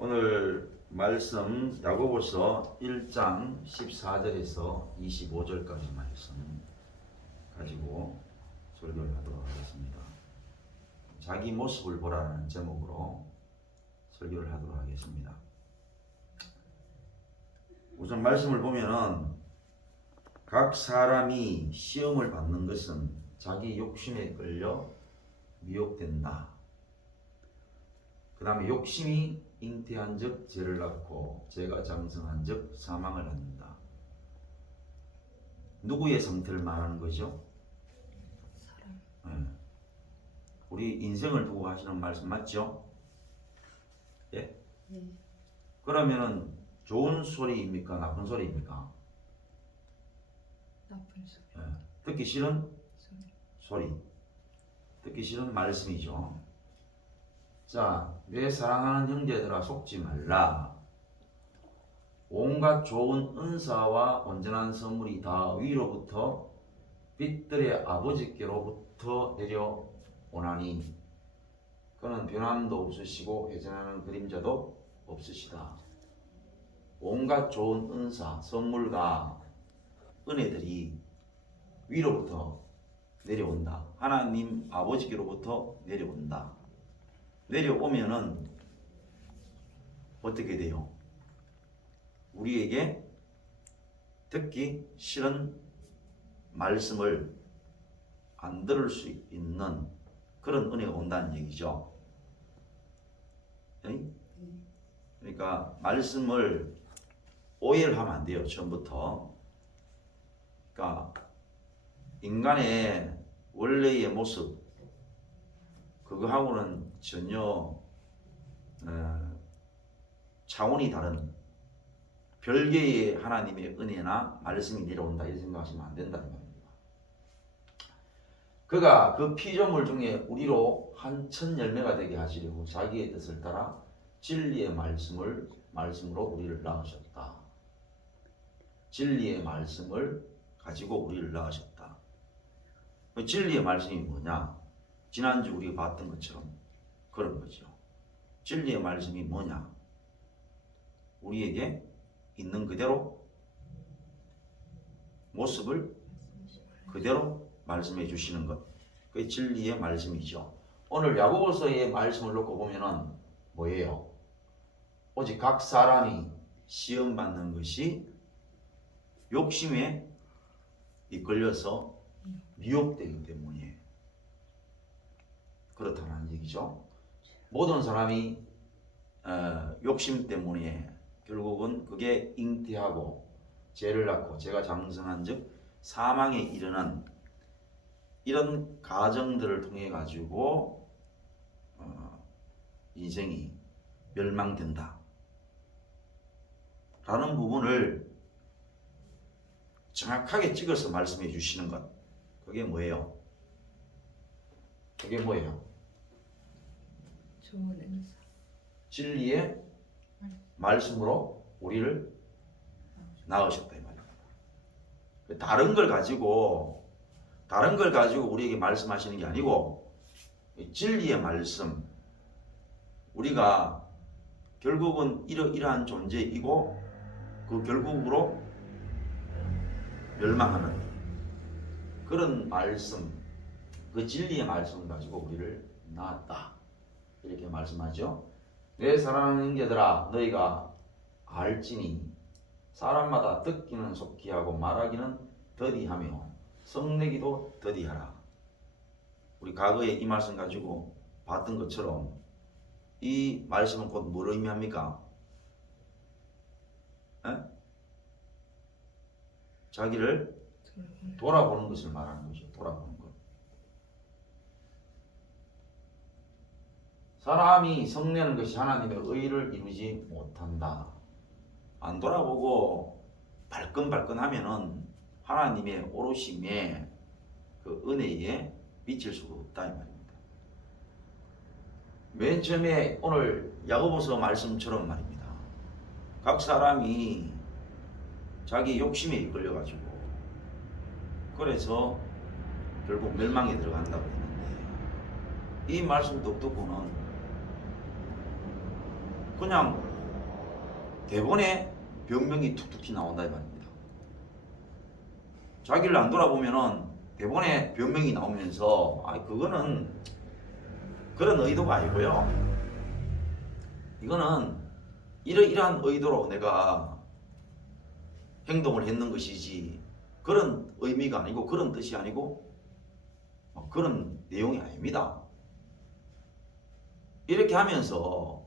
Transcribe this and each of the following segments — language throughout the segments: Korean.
오늘 말씀 야고보서 1장 14절에서 25절까지 말씀 가지고 설교를 하도록 하겠습니다. 자기 모습을 보라는 제목으로 설교를 하도록 하겠습니다. 우선 말씀을 보면은 각 사람이 시험을 받는 것은 자기 욕심에 끌려 미혹된다. 그 다음에 욕심이 잉태한 즉 죄를 낳고 죄가 장성한 즉 사망을 낳는다. 누구의 상태를 말하는 거죠? 사람. 우리 인생을 두고 하시는 말씀 맞죠? 예? 그러면은 좋은 소리입니까? 나쁜 소리입니까? 나쁜 소리. 듣기 싫은 소리. 듣기 싫은 말씀이죠. 자, 내 사랑하는 형제들아 속지 말라. 온갖 좋은 은사와 온전한 선물이 다 위로부터 빛들의 아버지께로부터 내려오나니 그는 변함도 없으시고 회전하는 그림자도 없으시다. 온갖 좋은 은사, 선물과 은혜들이 위로부터 내려온다. 하나님 아버지께로부터 내려온다. 내려오면은 어떻게 돼요? 우리에게 듣기 싫은 말씀을 안 들을 수 있는 그런 은혜가 온다는 얘기죠. 그러니까 말씀을 오해를 하면 안 돼요. 처음부터. 그러니까 인간의 원래의 모습 그거하고는 전혀 차원이 다른 별개의 하나님의 은혜나 말씀이 내려온다 이렇게 생각하시면 안 된다는 말입니다. 그가 그 피조물 중에 우리로 한 천 열매가 되게 하시려고 자기의 뜻을 따라 진리의 말씀으로 우리를 낳으셨다. 진리의 말씀을 가지고 우리를 낳으셨다. 진리의 말씀이 뭐냐? 지난주 우리가 봤던 것처럼 그런 거죠. 진리의 말씀이 뭐냐? 우리에게 있는 그대로 모습을 그대로 말씀해 주시는 것. 그게 진리의 말씀이죠. 오늘 야고보서의 말씀을 놓고 보면은 뭐예요? 오직 각 사람이 시험 받는 것이 욕심에 이끌려서 미혹되기 때문에 그렇다는 얘기죠. 모든 사람이 욕심 때문에 결국은 그게 잉태하고 죄를 낳고 죄가 장성한 즉 사망에 이르는 이런 과정들을 통해 가지고 인생이 멸망된다 라는 부분을 정확하게 찍어서 말씀해 주시는 것. 그게 뭐예요? 그게 뭐예요? 좋은 은사. 진리의 말씀으로 우리를 낳으셨다 이 말입니다. 다른 걸 가지고 우리에게 말씀하시는 게 아니고 진리의 말씀. 우리가 결국은 이러한 존재이고 그 결국으로 멸망하는 그런 말씀, 그 진리의 말씀을 가지고 우리를 낳았다. 이렇게 말씀하죠. 내 사랑하는 형제들아 너희가 알지니 사람마다 듣기는 속히 하고 말하기는 더디하며 성내기도 더디하라. 우리 과거에 이 말씀 가지고 봤던 것처럼 이 말씀은 곧 뭘 의미합니까? 자기를 돌아보는 것을 말하는 거죠. 돌아보는 것. 사람이 성내는 것이 하나님의 의를 이루지 못한다. 안 돌아보고 발끈발끈 하면은 하나님의 오르심에 그 은혜에 미칠 수가 없다 이 말입니다. 맨 처음에 오늘 야고보서 말씀처럼 말입니다. 각 사람이 자기 욕심에 이끌려가지고 그래서 결국 멸망에 들어간다고 했는데 이 말씀 듣고는 그냥 대본에 변명이 툭툭 튀나온다 이 말입니다. 자기를 안 돌아보면은 대본에 변명이 나오면서 그거는 그런 의도가 아니고요. 이거는 이러이러한 의도로 내가 행동을 했는 것이지 그런 의미가 아니고 그런 뜻이 아니고 그런 내용이 아닙니다. 이렇게 하면서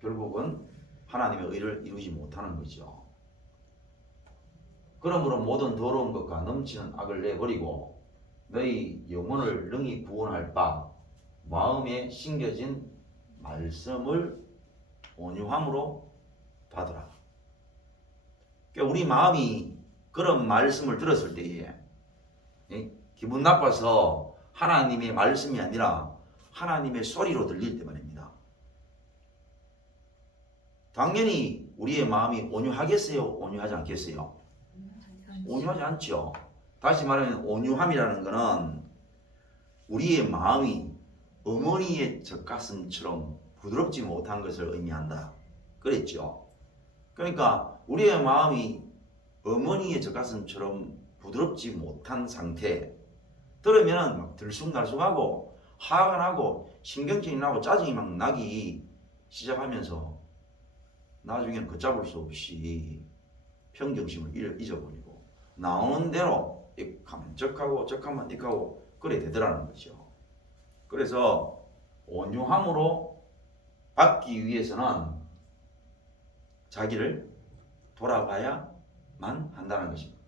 결국은 하나님의 의를 이루지 못하는 거죠. 그러므로 모든 더러운 것과 넘치는 악을 내버리고 너희 영혼을 능히 구원할 바 마음에 심겨진 말씀을 온유함으로 받으라. 그러니까 우리 마음이 그런 말씀을 들었을 때에 기분 나빠서 하나님의 말씀이 아니라 하나님의 소리로 들릴 때 말입니다. 당연히 우리의 마음이 온유하겠어요? 온유하지 않겠어요? 온유하지 않죠. 다시 말하면 온유함이라는 것은 우리의 마음이 어머니의 젖가슴처럼 부드럽지 못한 것을 의미한다. 그랬죠. 그러니까 우리의 마음이 어머니의 젖가슴처럼 부드럽지 못한 상태 들으면 막 들쑥날쑥하고 화가 나고 신경질이 나고 짜증이 막 나기 시작하면서 나중에는 걷잡을 수 없이 평정심을 잊어버리고 나오는 대로 익하면 적하고 적하면 익하고 그래 되더라는 거죠. 그래서 온유함으로 받기 위해서는 자기를 돌아봐야만 한다는 것입니다.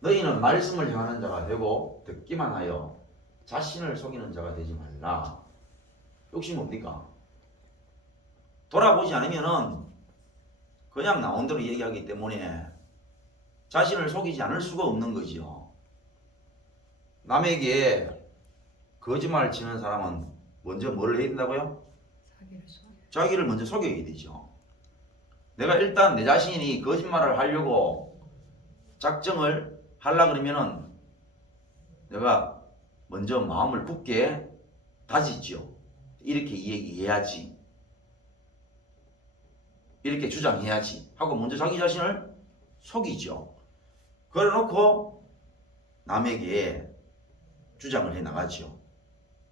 너희는 말씀을 향하는 자가 되고 듣기만 하여 자신을 속이는 자가 되지 말라. 욕심이 뭡니까? 돌아보지 않으면은 그냥 나온 대로 얘기하기 때문에 자신을 속이지 않을 수가 없는 거지요. 남에게 거짓말을 치는 사람은 먼저 뭘 해야 된다고요? 자기를 먼저 속여야 되죠. 내가 일단 내 자신이 거짓말을 하려고 작정을 하려고 그러면은 내가 먼저 마음을 굳게 다지죠. 이렇게 얘기해야지. 이렇게 주장해야지 하고 먼저 자기 자신을 속이죠. 그래놓고 남에게 주장을 해나가죠.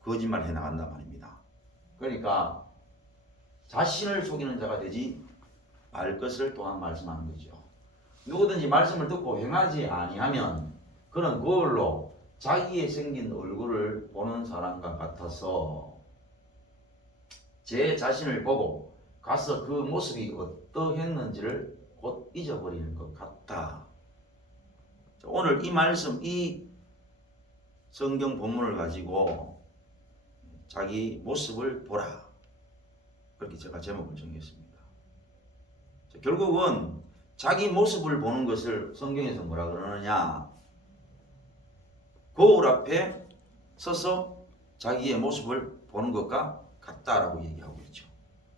거짓말을 해나간단 말입니다. 그러니까 자신을 속이는 자가 되지 말 것을 또한 말씀하는 거죠. 누구든지 말씀을 듣고 행하지 아니하면 그는 그걸로 자기의 생긴 얼굴을 보는 사람과 같아서 제 자신을 보고 가서 그 모습이 어떠했는지를 곧 잊어버리는 것 같다. 오늘 이 말씀, 이 성경 본문을 가지고 자기 모습을 보라. 그렇게 제가 제목을 정했습니다. 결국은 자기 모습을 보는 것을 성경에서 뭐라 그러느냐? 거울 앞에 서서 자기의 모습을 보는 것과 같다라고 얘기하고 있죠.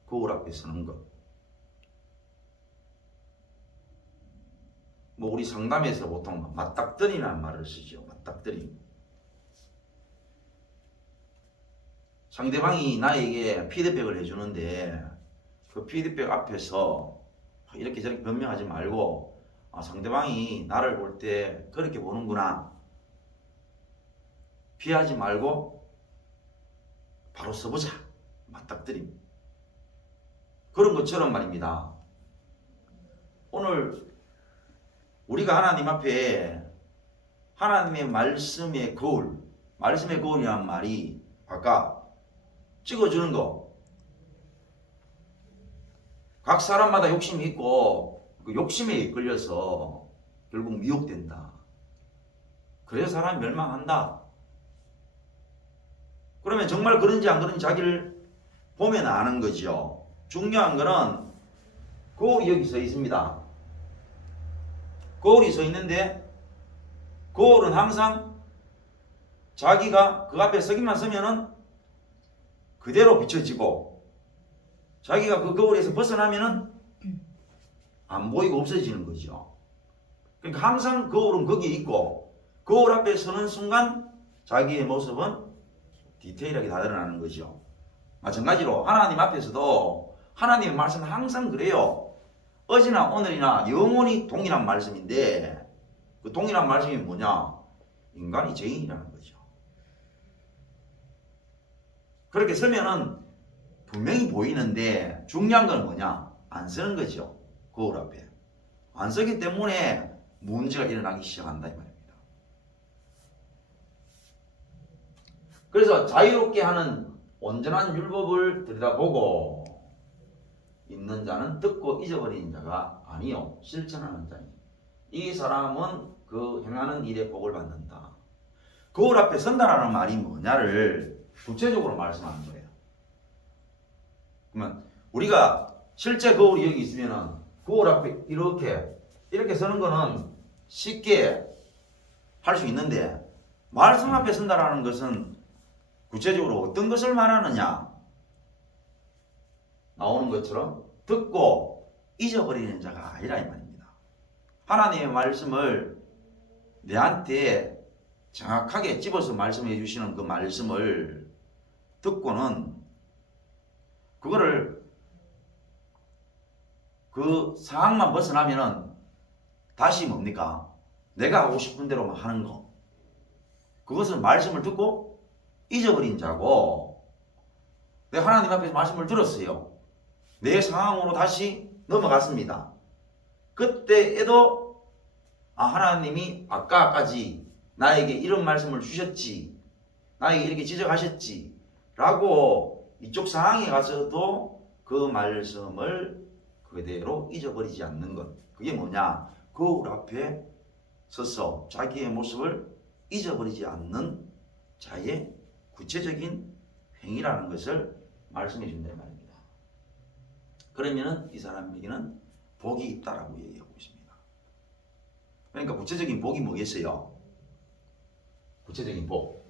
거울 앞에 서는 것. 뭐 우리 상담에서 보통 맞닥뜨리라는 말을 쓰죠. 맞닥뜨림. 상대방이 나에게 피드백을 해주는데 그 피드백 앞에서 이렇게 저렇게 변명하지 말고 상대방이 나를 볼 때 그렇게 보는구나. 피하지 말고 바로 써보자. 맞닥뜨림. 그런 것처럼 말입니다. 오늘 우리가 하나님 앞에 하나님의 말씀의 거울, 말씀의 거울이란 말이 아까 찍어주는 거. 각 사람마다 욕심이 있고 그 욕심에 이끌려서 결국 미혹된다. 그래서 사람이 멸망한다. 그러면 정말 그런지 안 그런지 자기를 보면 아는 거죠. 중요한 거는 거울이 여기 서 있습니다. 거울이 서 있는데 거울은 항상 자기가 그 앞에 서기만 서면은 그대로 비춰지고 자기가 그 거울에서 벗어나면은 안 보이고 없어지는 거죠. 그러니까 항상 거울은 거기에 있고 거울 앞에 서는 순간 자기의 모습은 디테일하게 다 드러나는 거죠. 마찬가지로 하나님 앞에서도 하나님의 말씀은 항상 그래요. 어제나 오늘이나 영원히 동일한 말씀인데 그 동일한 말씀이 뭐냐? 인간이 죄인이라는 거죠. 그렇게 쓰면은 분명히 보이는데 중요한 건 뭐냐? 안 쓰는 거죠. 거울 앞에. 안 쓰기 때문에 문제가 일어나기 시작한다 이 말입니다. 그래서 자유롭게 하는 온전한 율법을 들여다보고 있는 자는 듣고 잊어버리는 자가 아니요 실천하는 자니 이 사람은 그 행하는 일에 복을 받는다. 거울 앞에 선다라는 말이 뭐냐를 구체적으로 말씀하는 거예요. 그러면 우리가 실제 거울이 여기 있으면은 거울 앞에 이렇게 서는 거는 쉽게 할 수 있는데 말씀 앞에 선다라는 것은 구체적으로 어떤 것을 말하느냐? 나오는 것처럼 듣고 잊어버리는 자가 아니라 이 말입니다. 하나님의 말씀을 내한테 정확하게 집어서 말씀해 주시는 그 말씀을 듣고는 그거를 그 상황만 벗어나면은 다시 뭡니까? 내가 하고 싶은 대로만 하는 거. 그것은 말씀을 듣고 잊어버린 자고 내가 하나님 앞에서 말씀을 들었어요. 내 상황으로 다시 넘어갔습니다. 그때에도 하나님이 아까까지 나에게 이런 말씀을 주셨지, 나에게 이렇게 지적하셨지 라고 이쪽 상황에 가서도 그 말씀을 그대로 잊어버리지 않는 것. 그게 뭐냐? 거울 앞에 서서 자기의 모습을 잊어버리지 않는 자의 구체적인 행위라는 것을 말씀해 준다 말입니다. 그러면은 이 사람에게는 복이 있다라고 얘기하고 있습니다. 그러니까 구체적인 복이 뭐겠어요? 구체적인 복.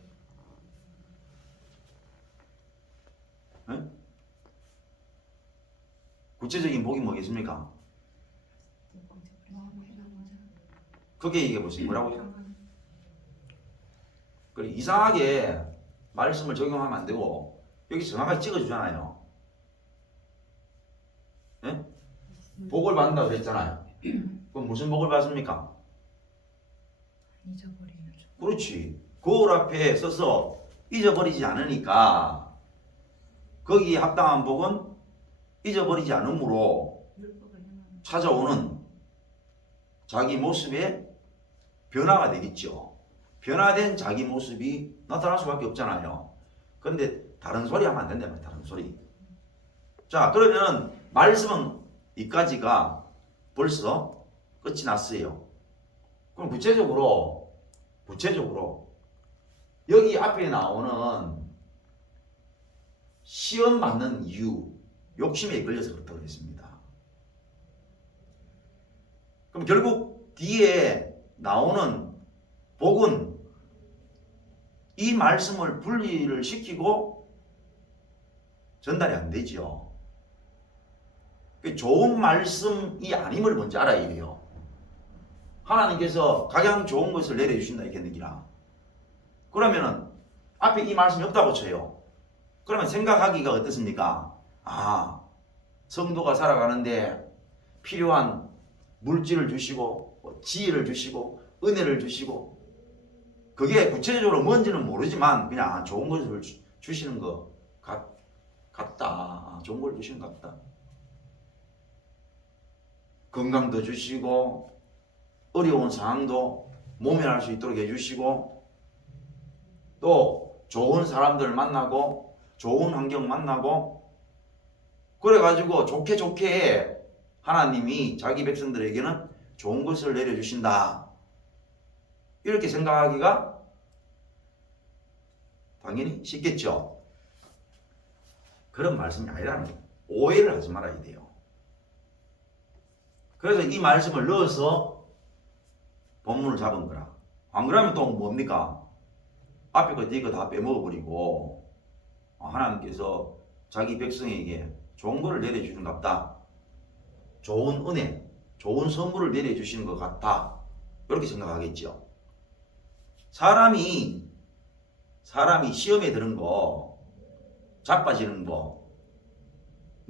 네? 구체적인 복이 뭐겠습니까? 그게 이게 무슨 뭐라고요? 그래 이상하게 말씀을 적용하면 안 되고 여기 정확하게 찍어주잖아요. 네? 복을 받는다고 그랬잖아요. 그럼 무슨 복을 받습니까? 잊어버리는. 그렇지. 거울 앞에 서서 잊어버리지 않으니까 거기에 합당한 복은 잊어버리지 않으므로 찾아오는 자기 모습의 변화가 되겠죠. 변화된 자기 모습이 나타날 수밖에 없잖아요. 그런데 다른 소리 하면 안 된다면 다른 소리. 자, 그러면 말씀은 이까지가 벌써 끝이 났어요. 그럼 구체적으로 여기 앞에 나오는 시험 받는 이유, 욕심에 이끌려서 그렇다고 했습니다. 그럼 결국 뒤에 나오는 복은 이 말씀을 분리를 시키고 전달이 안 되죠. 좋은 말씀이 아님을 먼저 알아야 돼요. 하나님께서 가장 좋은 것을 내려주신다 이렇게 느끼나. 그러면은 앞에 이 말씀이 없다고 쳐요. 그러면 생각하기가 어떻습니까? 성도가 살아가는데 필요한 물질을 주시고 지혜를 주시고 은혜를 주시고 그게 구체적으로 뭔지는 모르지만 그냥 좋은 것을 주시는 것 같다. 좋은 걸 주시는 것 같다. 건강도 주시고 어려운 상황도 모면할 수 있도록 해주시고 또 좋은 사람들 만나고 좋은 환경 만나고 그래가지고 좋게 하나님이 자기 백성들에게는 좋은 것을 내려주신다. 이렇게 생각하기가 당연히 쉽겠죠. 그런 말씀이 아니라는 거예요. 오해를 하지 말아야 돼요. 그래서 이 말씀을 넣어서 본문을 잡은 거라. 안 그러면 또 뭡니까? 앞에 거 뒤에 거 다 빼먹어버리고 하나님께서 자기 백성에게 좋은 거를 내려주는 것 같다. 좋은 은혜, 좋은 선물을 내려주시는 것 같다. 이렇게 생각하겠죠. 사람이 시험에 드는 거, 자빠지는 거,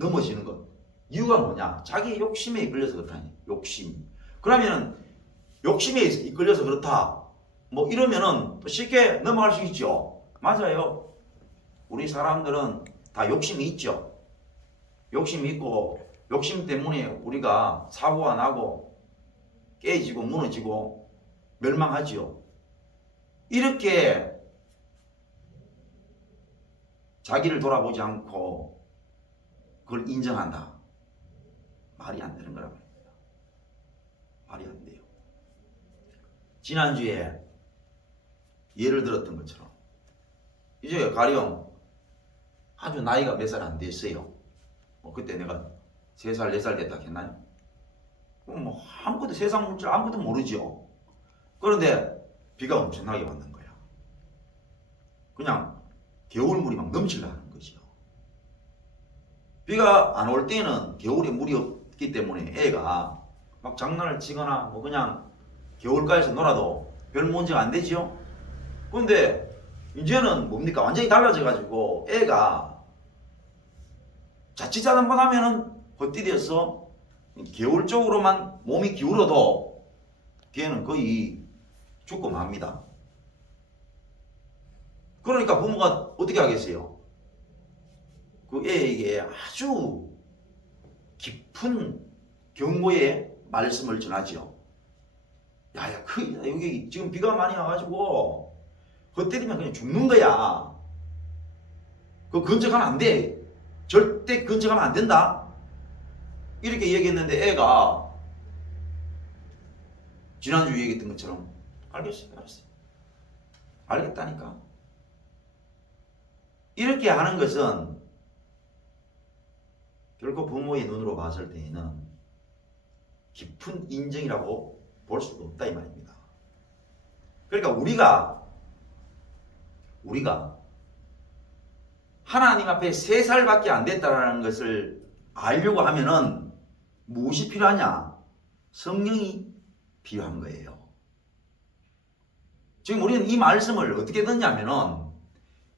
넘어지는 것. 이유가 뭐냐? 자기 욕심에 이끌려서 그렇다. 욕심. 그러면은 욕심에 이끌려서 그렇다. 뭐 이러면은 쉽게 넘어갈 수 있죠. 맞아요. 우리 사람들은 다 욕심이 있죠. 욕심이 있고 욕심 때문에 우리가 사고가 나고 깨지고 무너지고 멸망하지요. 이렇게 자기를 돌아보지 않고 그걸 인정한다. 말이 안 되는 거란 말입니다. 말이 안 돼요. 지난주에 예를 들었던 것처럼 이제 가령 아주 나이가 몇 살 안 됐어요. 뭐 그때 내가 3살, 4살 됐다 했나요? 뭐 아무것도 세상 물질 아무것도 모르죠. 그런데 비가 엄청나게 왔는 거야. 그냥 겨울물이 막 넘치려는 거죠. 비가 안 올 때는 겨울에 물이 없기 때문에 애가 막 장난을 치거나 뭐 그냥 겨울가에서 놀아도 별 문제가 안 되지요. 그런데 이제는 뭡니까? 완전히 달라져 가지고 애가 자칫 잘못하면은 헛디뎌서 겨울 쪽으로만 몸이 기울어도 걔는 거의 죽고 맙니다. 그러니까 부모가 어떻게 하겠어요? 그 애에게 아주 깊은 경고의 말씀을 전하지요. 야야, 여기 지금 비가 많이 와가지고 헛디디면 그냥 죽는 거야. 그거 근처가면 안 돼. 절대 근처가면 안 된다. 이렇게 얘기했는데 애가 지난주 얘기했던 것처럼 알겠어요. 알겠다니까. 이렇게 하는 것은 결코 부모의 눈으로 봤을 때에는 깊은 인정이라고 볼 수가 없다 이 말입니다. 그러니까 우리가 하나님 앞에 3살밖에 안 됐다는 것을 알려고 하면은 무엇이 필요하냐? 성령이 필요한 거예요. 지금 우리는 이 말씀을 어떻게 듣냐면은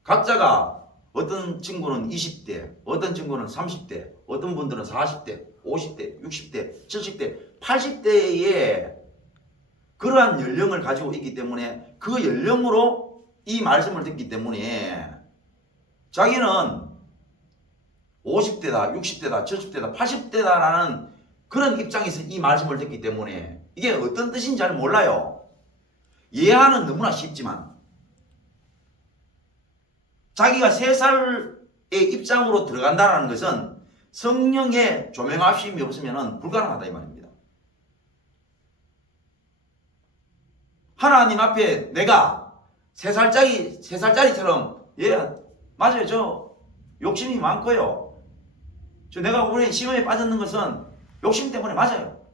각자가 어떤 친구는 20대, 어떤 친구는 30대, 어떤 분들은 40대, 50대, 60대, 70대, 80대에 그러한 연령을 가지고 있기 때문에 그 연령으로 이 말씀을 듣기 때문에 자기는 50대다, 60대다, 70대다, 80대다라는 그런 입장에서 이 말씀을 듣기 때문에 이게 어떤 뜻인지 잘 몰라요. 이해하는 너무나 쉽지만 자기가 3살의 입장으로 들어간다는 것은 성령의 조명하심이 없으면 불가능하다 이 말입니다. 하나님 앞에 내가 3살짜리처럼 맞아요. 저 욕심이 많고요. 내가 올해 시험에 빠졌는 것은 욕심 때문에 맞아요.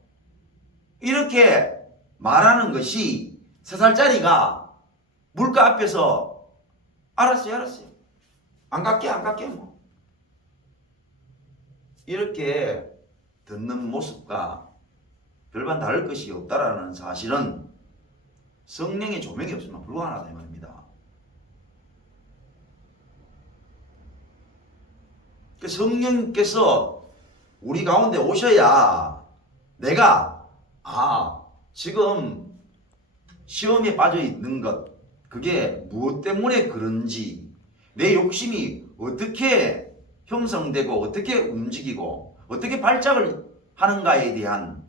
이렇게 말하는 것이 3살짜리가 물가 앞에서 알았어요. 안 갈게 뭐. 이렇게 듣는 모습과 별반 다를 것이 없다라는 사실은 성령의 조명이 없으면 불가능하다 이 말입니다. 그 성령께서 우리 가운데 오셔야 내가 지금 시험에 빠져 있는 것 그게 무엇 때문에 그런지 내 욕심이 어떻게 형성되고 어떻게 움직이고 어떻게 발작을 하는가에 대한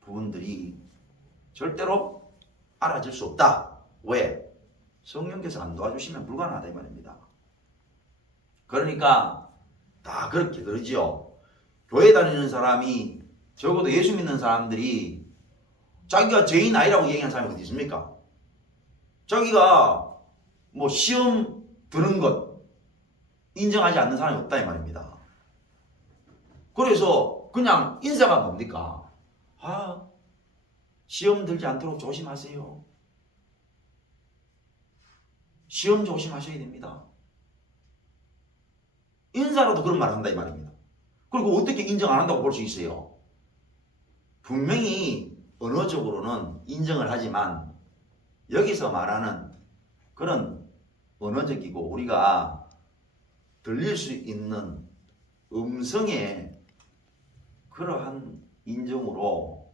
부분들이 절대로 알아질 수 없다. 왜? 성령께서 안 도와주시면 불가능하다 이 말입니다. 그러니까 다 그렇게 그러지요. 교회 다니는 사람이 적어도 예수 믿는 사람들이 자기가 죄인 아니라고 얘기하는 사람이 어디 있습니까? 자기가 뭐 시험 드는 것 인정하지 않는 사람이 없다 이 말입니다. 그래서 그냥 인사가 뭡니까? 시험 들지 않도록 조심하세요. 시험 조심하셔야 됩니다. 인사로도 그런 말을 한다 이 말입니다. 그리고 어떻게 인정 안 한다고 볼 수 있어요? 분명히 언어적으로는 인정을 하지만 여기서 말하는 그런 언어적이고 우리가 들릴 수 있는 음성의 그러한 인정으로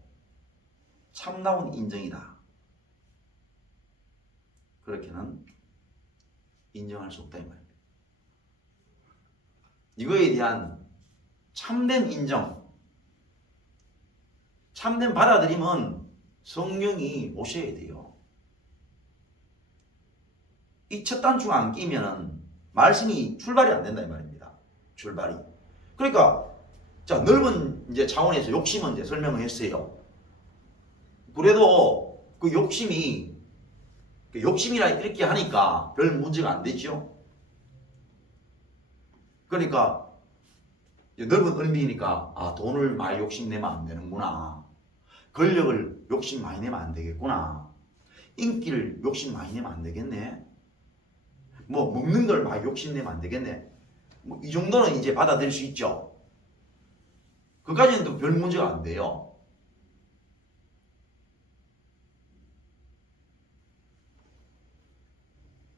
참나온 인정이다. 그렇게는 인정할 수 없다 이 말입니다. 이거에 대한 참된 인정, 참된 받아들임은 성령이 오셔야 돼요. 이 첫 단추가 안 끼면은 말씀이 출발이 안 된다 이 말입니다. 출발이. 그러니까 자 넓은 이제 차원에서 욕심은 이제 설명을 했어요. 그래도 그 욕심이라 이렇게 하니까 별 문제가 안 되죠. 그러니까 넓은 의미니까 아 돈을 많이 욕심내면 안 되는구나. 권력을 욕심 많이 내면 안 되겠구나. 인기를 욕심 많이 내면 안 되겠네. 뭐 먹는 걸 많이 욕심내면 안 되겠네. 뭐 이 정도는 이제 받아들일 수 있죠. 그까지는 또 별 문제가 안 돼요.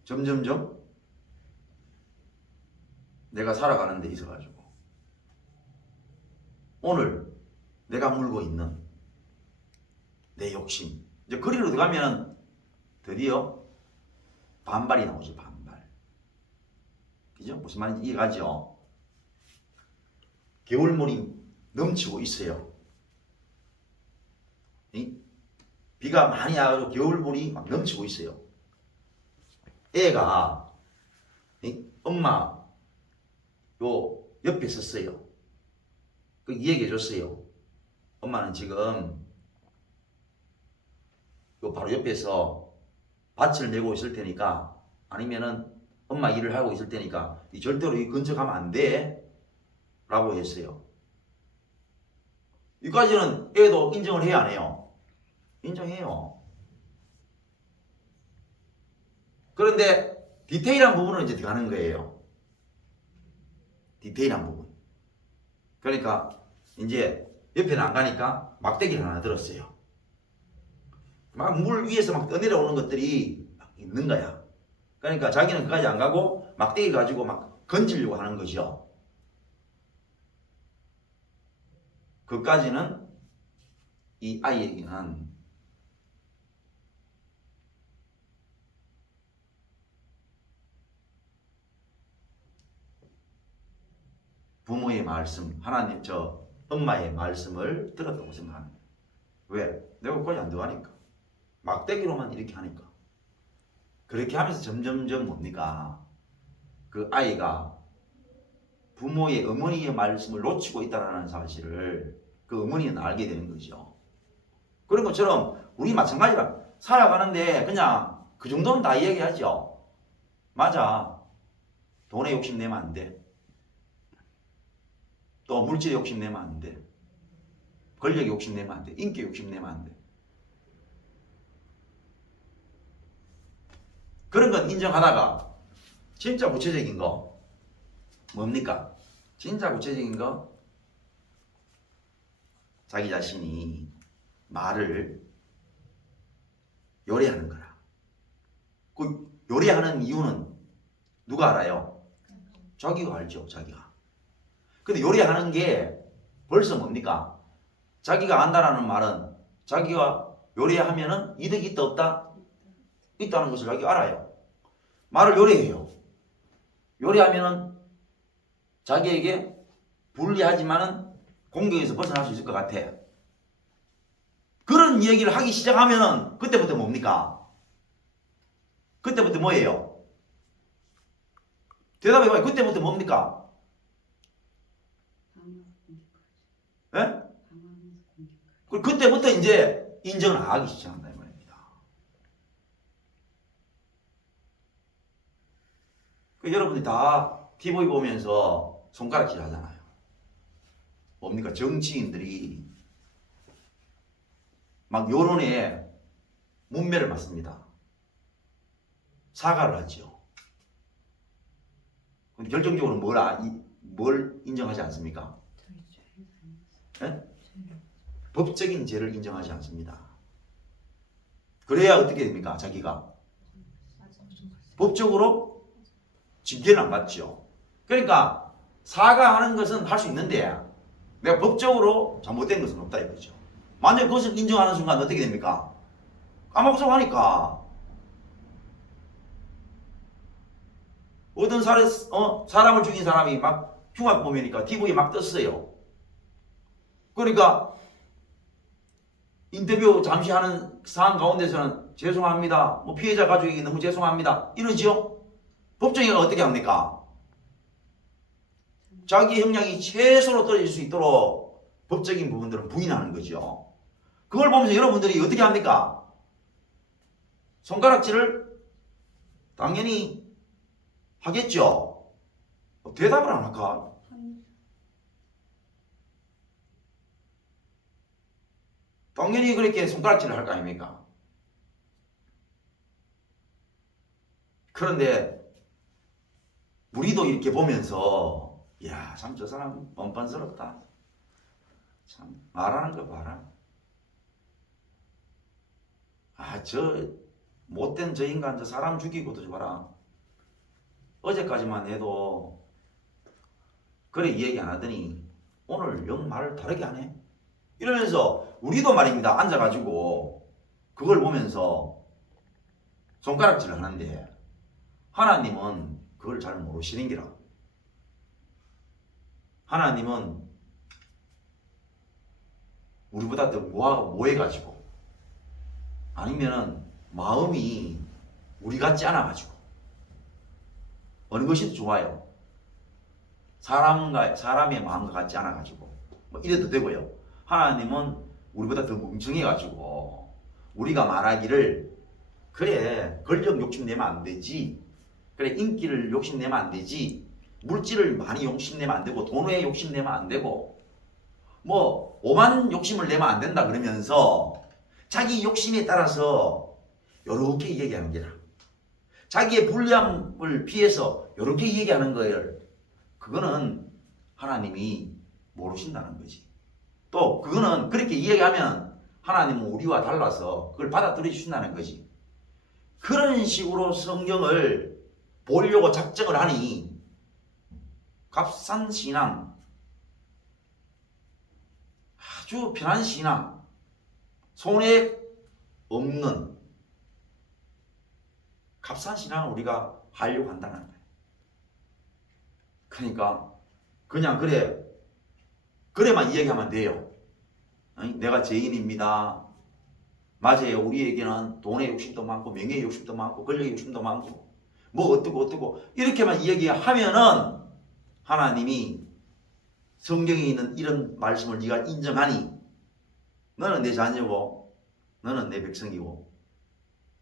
점점점 내가 살아가는 데 있어가지고 오늘 내가 물고 있는 내 욕심 이제 거리로 들어가면 드디어 반발이 나오죠. 반발. 그죠? 무슨 말인지 이해가죠? 겨울물이 넘치고 있어요. 비가 많이 와가지고 겨울물이 막 넘치고 있어요. 애가 엄마 요 옆에 있었어요. 그 이야기해 줬어요. 엄마는 지금 요 바로 옆에서 밭을 내고 있을 테니까 아니면은 엄마 일을 하고 있을 테니까 절대로 이 근처 가면 안 돼 라고 했어요. 이까지는 애도 인정을 해야 안 해요? 인정해요. 그런데 디테일한 부분은 이제 들어가는 거예요. 디테일한 부분. 그러니까 이제 옆에는 안 가니까 막대기를 하나 들었어요. 막 물 위에서 막 떠내려오는 것들이 막 있는 거야. 그러니까 자기는 그까지 안 가고 막대기 가지고 막 건지려고 하는 거죠. 그까지는 이 아이에게는 부모의 말씀, 하나님 엄마의 말씀을 들었다고 생각하는 거예요. 왜? 내가 거기 안 들어가니까. 막대기로만 이렇게 하니까. 그렇게 하면서 점점점 뭡니까? 그 아이가 부모의 어머니의 말씀을 놓치고 있다는 사실을 그 어머니는 알게 되는 거죠. 그런 것처럼 우리 마찬가지라 살아가는데 그냥 그 정도는 다 이야기하죠. 맞아. 돈에 욕심 내면 안 돼. 또 물질에 욕심 내면 안 돼. 권력에 욕심 내면 안 돼. 인기에 욕심 내면 안 돼. 그런 건 인정하다가 진짜 구체적인 거 뭡니까? 진짜 구체적인 거 자기 자신이 말을 요리하는 거라. 그 요리하는 이유는 누가 알아요? 자기가 알죠. 자기가. 근데 요리하는 게 벌써 뭡니까? 자기가 안다라는 말은 자기가 요리하면은 이득이 있다 없다? 있다는 것을 자기가 알아요. 말을 요리해요. 요리하면은 자기에게 불리하지만은 공격에서 벗어날 수 있을 것 같아. 그런 이야기를 하기 시작하면은 그때부터 뭡니까? 그때부터 뭐예요? 대답해봐요. 그때부터 뭡니까? 예? 그때부터 이제 인정을 안 하기 시작한다 이 말입니다. 여러분이 다 TV 보면서 손가락질 하잖아요. 뭡니까? 정치인들이 막 여론에 문매를 맞습니다. 사과를 하죠. 근데 결정적으로 뭘 인정하지 않습니까? 네? 법적인 죄를 인정하지 않습니다. 그래야 어떻게 됩니까? 자기가 법적으로 징계를 안 받죠. 그러니까 사과하는 것은 할 수 있는데 내가 법적으로 잘못된 것은 없다 이거죠. 만약 그것을 인정하는 순간 어떻게 됩니까? 까먹어서하니까 어떤 사람을 죽인 사람이 막 흉악범이니까 TV에 막 떴어요. 그러니까 인터뷰 잠시 하는 상황 가운데서는 죄송합니다. 뭐 피해자 가족에게 너무 죄송합니다. 이러지요? 법정에가 어떻게 합니까? 자기 형량이 최소로 떨어질 수 있도록 법적인 부분들은 부인하는 거죠. 그걸 보면서 여러분들이 어떻게 합니까? 손가락질을 당연히 하겠죠. 대답을 안 할까? 당연히 그렇게 손가락질을 할 거 아닙니까? 그런데 우리도 이렇게 보면서 야, 참 저 사람 뻔뻔스럽다. 참 말하는 거 봐라. 아, 저 못된 저 인간 저 사람 죽이고도 저 봐라. 어제까지만 해도 그래 얘기 안 하더니 오늘 영 말을 다르게 하네. 이러면서 우리도 말입니다. 앉아가지고 그걸 보면서 손가락질을 하는데 하나님은 그걸 잘 모르시는 기라. 하나님은 우리보다 더 뭐해가지고 아니면은 마음이 우리 같지 않아가지고 어느 것이 더 좋아요? 사람의 마음과 같지 않아가지고 뭐 이래도 되고요. 하나님은 우리보다 더 멍청해가지고 우리가 말하기를 그래 권력 욕심내면 안 되지, 그래 인기를 욕심내면 안 되지, 물질을 많이 욕심내면 안 되고 돈에 욕심내면 안 되고 뭐 오만 욕심을 내면 안 된다 그러면서 자기 욕심에 따라서 요렇게 얘기하는 게라. 자기의 불리함을 피해서 요렇게 얘기하는 거예요. 그거는 하나님이 모르신다는 거지. 또 그거는 그렇게 이야기하면 하나님은 우리와 달라서 그걸 받아들여 주신다는 거지. 그런 식으로 성경을 보려고 작정을 하니 값싼 신앙, 아주 편한 신앙, 손해 없는 값싼 신앙을 우리가 하려고 한다는 거예요. 그러니까 그냥 그래만 이야기하면 돼요. 내가 죄인입니다. 맞아요. 우리에게는 돈의 욕심도 많고 명예의 욕심도 많고 권력의 욕심도 많고 뭐 어떻고 이렇게만 이야기하면은 하나님이 성경에 있는 이런 말씀을 네가 인정하니 너는 내 자녀고 너는 내 백성이고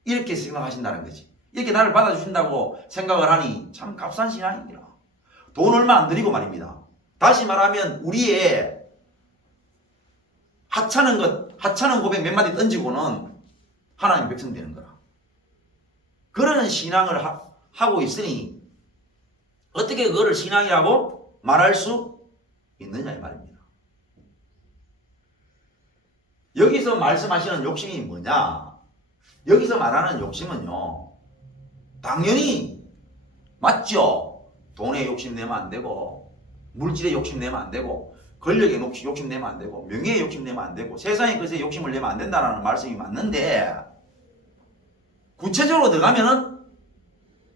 이렇게 생각하신다는 거지. 이렇게 나를 받아주신다고 생각을 하니 참 값싼 신앙입니다. 돈 얼마 안 들이고 말입니다. 다시 말하면 우리의 하찮은 고백 몇 마디 던지고는 하나님 백성 되는 거라. 그런 신앙을 하고 있으니 어떻게 그거를 신앙이라고 말할 수 있느냐 이 말입니다. 여기서 말씀하시는 욕심이 뭐냐? 여기서 말하는 욕심은요, 당연히 맞죠. 돈에 욕심내면 안 되고 물질에 욕심내면 안 되고 권력에 욕심내면 안 되고 명예에 욕심내면 안 되고 세상의 것에 욕심을 내면 안 된다는 말씀이 맞는데 구체적으로 들어가면은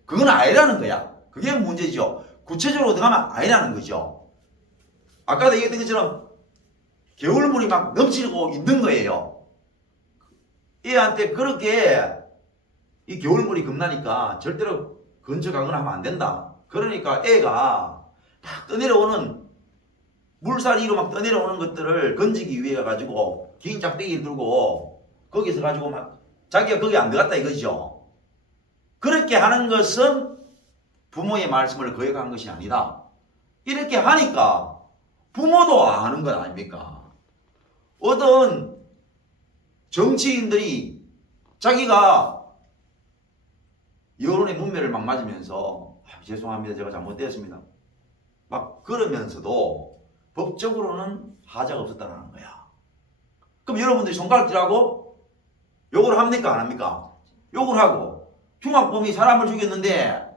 그건 아니라는 거야. 그게 문제죠. 구체적으로 들어가면 아니라는 거죠. 아까도 얘기했던 것처럼 겨울물이 막 넘치고 있는 거예요. 애한테 그렇게 이 겨울물이 겁나니까 절대로 근처 가거나 하면 안 된다. 그러니까 애가 막 떠내려오는 물살이로 막 떠내려오는 것들을 건지기 위해 가지고 긴 짝대기를 들고 거기서 가지고 막 자기가 거기 안 들어갔다 이거죠. 그렇게 하는 것은 부모의 말씀을 거역한 것이 아니다. 이렇게 하니까 부모도 아는 것 아닙니까? 어떤 정치인들이 자기가 여론의 문매를 막 맞으면서 죄송합니다. 제가 잘못되었습니다. 막 그러면서도 법적으로는 하자가 없었다는 거야. 그럼 여러분들이 손가락질하고 욕을 합니까? 안 합니까? 욕을 하고 흉악범이 사람을 죽였는데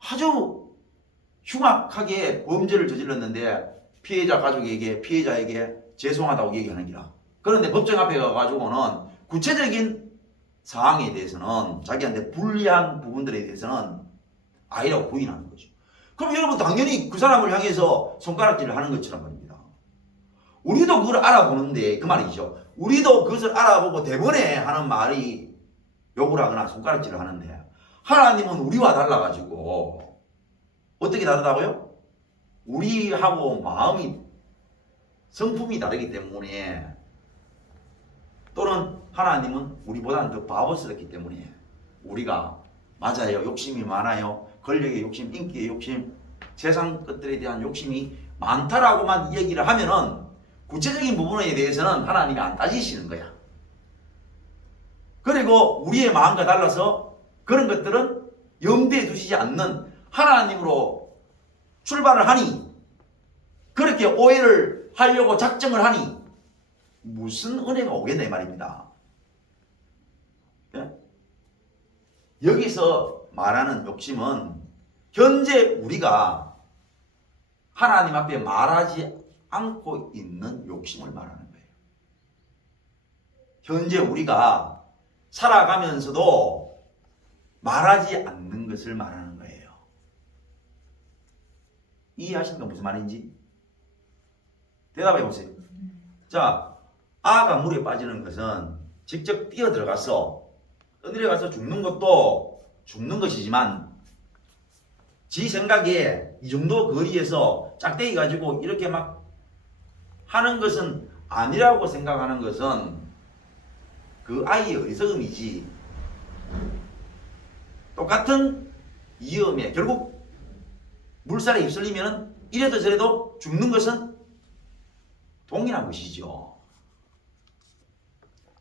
아주 흉악하게 범죄를 저질렀는데 피해자에게 죄송하다고 얘기하는 기라. 그런데 법정 앞에 가가지고는 구체적인 사항에 대해서는 자기한테 불리한 부분들에 대해서는 아니라고 부인하는 거죠. 그럼 여러분 당연히 그 사람을 향해서 손가락질을 하는 것처럼 말입니다. 우리도 그걸 알아보는데 그 말이죠. 우리도 그것을 알아보고 대번에 하는 말이 욕을 하거나 손가락질을 하는데 하나님은 우리와 달라가지고 어떻게 다르다고요? 우리하고 마음이 성품이 다르기 때문에 또는 하나님은 우리보다는 더 바보스럽기 때문에 우리가 맞아요. 욕심이 많아요. 권력의 욕심, 인기의 욕심, 세상 것들에 대한 욕심이 많다라고만 얘기를 하면은 구체적인 부분에 대해서는 하나님이 안 따지시는 거야. 그리고 우리의 마음과 달라서 그런 것들은 염두에 두시지 않는 하나님으로 출발을 하니 그렇게 오해를 하려고 작정을 하니 무슨 은혜가 오겠냐 이 말입니다. 예? 여기서 말하는 욕심은 현재 우리가 하나님 앞에 말하지 않고 있는 욕심을 말하는 거예요. 현재 우리가 살아가면서도 말하지 않는 것을 말하는 거예요. 이해하십니까? 무슨 말인지? 대답해 보세요. 자, 아가 물에 빠지는 것은 직접 뛰어 들어가서 떠내려가서 죽는 것도 죽는 것이지만 지 생각에 이 정도 거리에서 짝대기 가지고 이렇게 막 하는 것은 아니라고 생각하는 것은 그 아이의 어리석음이지 똑같은 위험에 결국 물살에 휩쓸리면 이래도 저래도 죽는 것은 동일한 것이죠.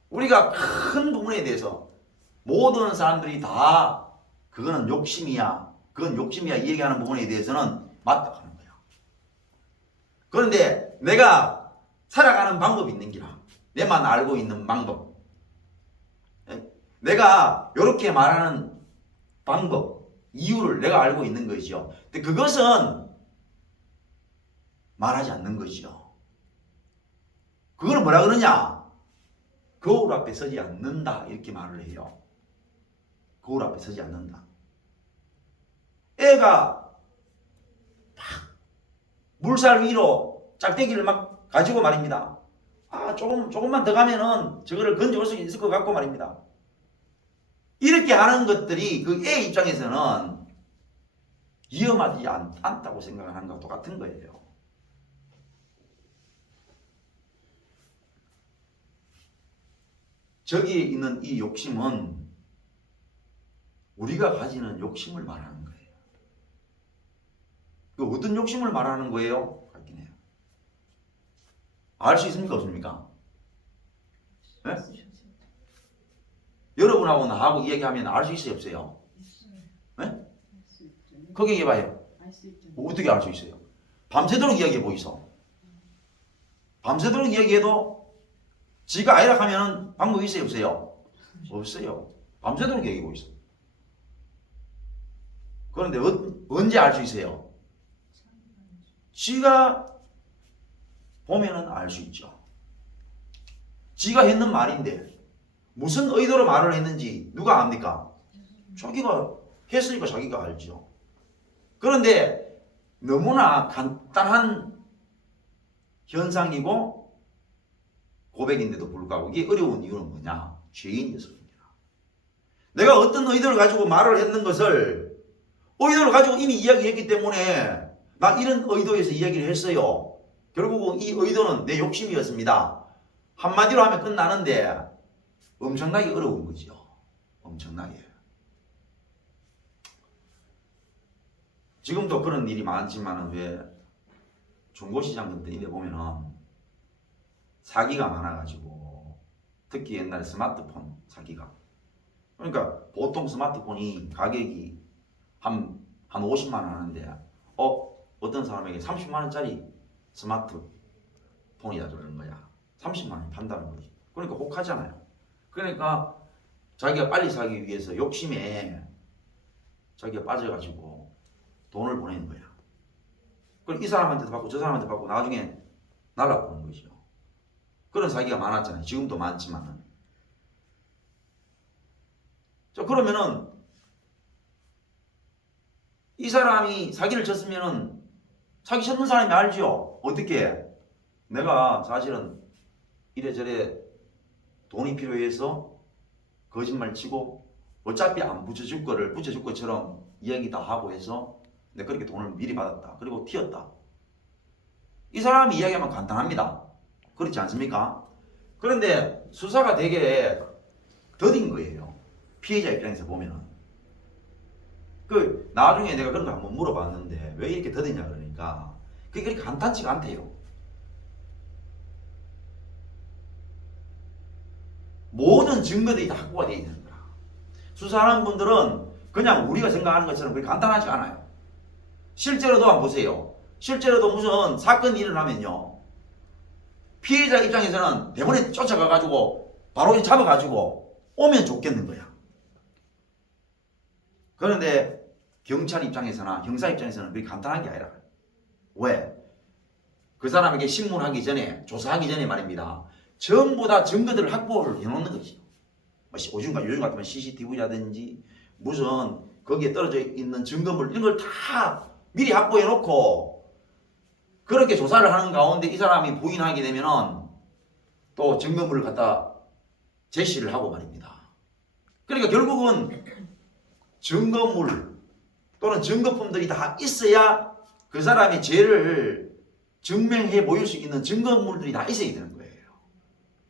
우리가 큰 부분에 대해서 모든 사람들이 다 그거는 욕심이야. 그건 욕심이야. 이 얘기하는 부분에 대해서는 맞다 하는 거야. 그런데 내가 살아가는 방법이 있는 기라. 내만 알고 있는 방법. 내가 이렇게 말하는 방법, 이유를 내가 알고 있는 것이죠. 근데 그것은 말하지 않는 것이죠. 그거는 뭐라 그러냐? 거울 앞에 서지 않는다. 이렇게 말을 해요. 거울 앞에 서지 않는다. 애가 막 물살 위로 짝대기를 막 가지고 말입니다. 아, 조금만 더 가면은 저거를 건져올 수 있을 것 같고 말입니다. 이렇게 하는 것들이 그 애 입장에서는 위험하지 않다고 생각하는 것과 똑같은 거예요. 저기에 있는 이 욕심은 우리가 가지는 욕심을 말하는 거예요. 그 어떤 욕심을 말하는 거예요? 하긴 해요. 알 수 있습니까? 없습니까? 네? 여러분하고 나하고 이야기하면 알 수 있어요? 없어요? 네? 크게 얘기해봐요. 어떻게 알 수 있어요? 밤새도록 이야기해 보이소. 밤새도록 이야기해도 지가 아니라 하면 방법이 있어요? 없어요? 없어요. 밤새도록 얘기해 보이소. 그런데 언제 알 수 있어요? 지가 보면은 알 수 있죠. 지가 했는 말인데 무슨 의도로 말을 했는지 누가 압니까? 자기가 했으니까 자기가 알죠. 그런데 너무나 간단한 현상이고 고백인데도 불구하고 이게 어려운 이유는 뭐냐? 죄인이어서 그렇습니다. 내가 어떤 의도를 가지고 말을 했는 것을 의도를 가지고 이미 이야기했기 때문에 나 이런 의도에서 이야기를 했어요. 결국은 이 의도는 내 욕심이었습니다. 한마디로 하면 끝나는데 엄청나게 어려운 거죠. 엄청나게. 지금도 그런 일이 많지만 왜 중고시장 같은 데 보면은 사기가 많아가지고 특히 옛날에 스마트폰 사기가 그러니까 보통 스마트폰이 가격이 한 50만 원 하는데 어떤 사람에게 30만 원짜리 스마트폰이다 그러는 거야. 30만 원 판다는 거지. 그러니까 혹하잖아요. 그러니까 자기가 빨리 사기 위해서 욕심에 자기가 빠져가지고 돈을 보내는 거야. 그럼 이 사람한테도 받고 저 사람한테 받고 나중에 날라보는 거죠. 그런 사기가 많았잖아요. 지금도 많지만은. 자, 그러면은 이 사람이 사기를 쳤으면은 사기 쳤는 사람이 알죠. 어떻게? 내가 사실은 이래저래 돈이 필요해서 거짓말 치고 어차피 안 붙여줄 거를 붙여줄 것처럼 이야기 다 하고 해서 내가 그렇게 돈을 미리 받았다. 그리고 튀었다. 이 사람이 이야기하면 간단합니다. 그렇지 않습니까? 그런데 수사가 되게 더딘 거예요. 피해자 입장에서 보면은. 나중에 내가 그런 거 한번 물어봤는데 왜 이렇게 더디냐 그러니까 그게 그렇게 간단치가 않대요. 모든 증거들이 다 확보가 되어 있는 거야. 수사하는 분들은 그냥 우리가 생각하는 것처럼 그렇게 간단하지 않아요. 실제로도 한번 보세요. 실제로도 무슨 사건이 일어나면요. 피해자 입장에서는 대본에 쫓아가가지고 바로 잡아가지고 오면 좋겠는 거야. 그런데 경찰 입장에서나 형사 입장에서는 그렇게 간단한 게 아니라. 왜? 그 사람에게 신문하기 전에, 조사하기 전에 말입니다. 전부 다 증거들을 확보를 해놓는 거지. 요즘 같으면 CCTV라든지 무슨 거기에 떨어져 있는 증거물 이런 걸 다 미리 확보해놓고 그렇게 조사를 하는 가운데 이 사람이 부인하게 되면은 또 증거물을 갖다 제시를 하고 말입니다. 그러니까 결국은 증거물 또는 증거품들이 다 있어야 그 사람의 죄를 증명해 보일 수 있는 증거물들이 다 있어야 되는 거예요.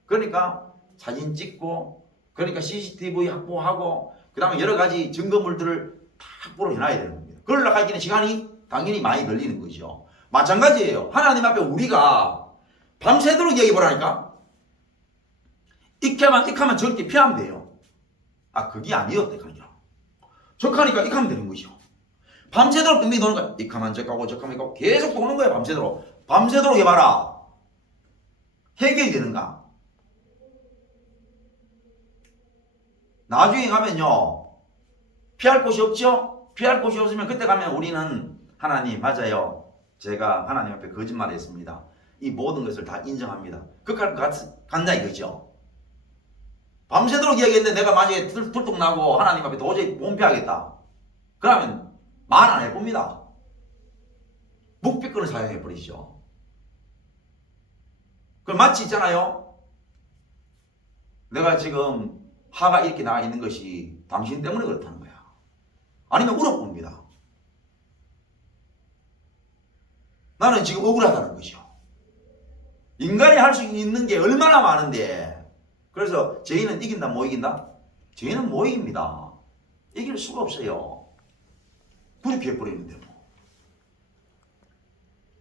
그러니까 사진 찍고 그러니까 CCTV 확보하고 그 다음에 여러 가지 증거물들을 다 확보를 해놔야 되는 겁니다. 그러려고 하기는 시간이 당연히 많이 걸리는 거죠. 마찬가지예요. 하나님 앞에 우리가 밤새도록 얘기해보라니까. 익하면 저렇게 피하면 돼요. 아, 그게 아니었대. 적하니까 익하면 되는 거죠. 밤새도록 빙빙 도는 거야. 익하면 적하고 적하면 익하고 계속 도는 거야. 밤새도록. 밤새도록 해봐라. 해결이 되는가? 나중에 가면요. 피할 곳이 없죠? 피할 곳이 없으면 그때 가면 우리는 하나님 맞아요. 제가 하나님 앞에 거짓말을 했습니다. 이 모든 것을 다 인정합니다. 그럴 것 같나 이거죠. 밤새도록 이야기했는데 내가 만약에 들뚝 나고 하나님 앞에 도저히 못 피하겠다. 그러면 말 안 해봅니다. 묵비권을 사용해버리죠. 그럼 마치 있잖아요. 내가 지금 화가 이렇게 나 있는 것이 당신 때문에 그렇다는 거야. 아니면 울어봅니다. 나는 지금 억울하다는 거죠. 인간이 할 수 있는 게 얼마나 많은데 그래서 죄인은 이긴다 못 이긴다? 죄인은 못 이깁니다. 이길 수가 없어요. 그렇게 해버리는데 뭐.